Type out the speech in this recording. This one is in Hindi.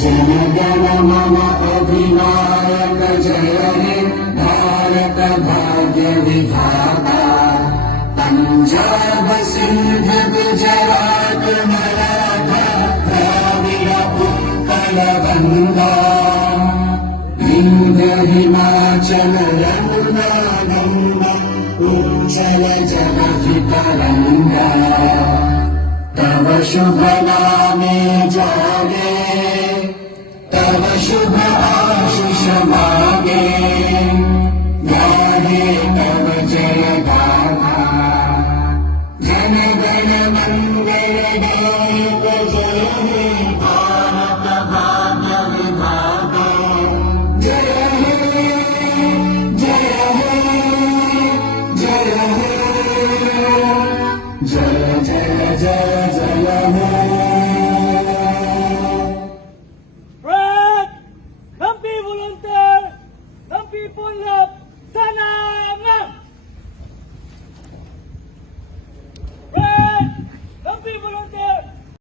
जन गण मन अधिनायक जय हे भारत भाग्य विधाता। पंजाब सिंध गुजरात मराठा द्राविड उत्कल गंगा। विंध्य हिमाचल यमुना गंगा उज्जल जलधि तरंगा। तव शुभ नामे जागे तव शुभ आशीष मागे। गाहे तव जय गाथा जन गण मंगल दायक जय हे भारत भाग्य विधाता। जय हे जय हे जय हे जय जय जय जय हे। Brad! Some people on there, some people left.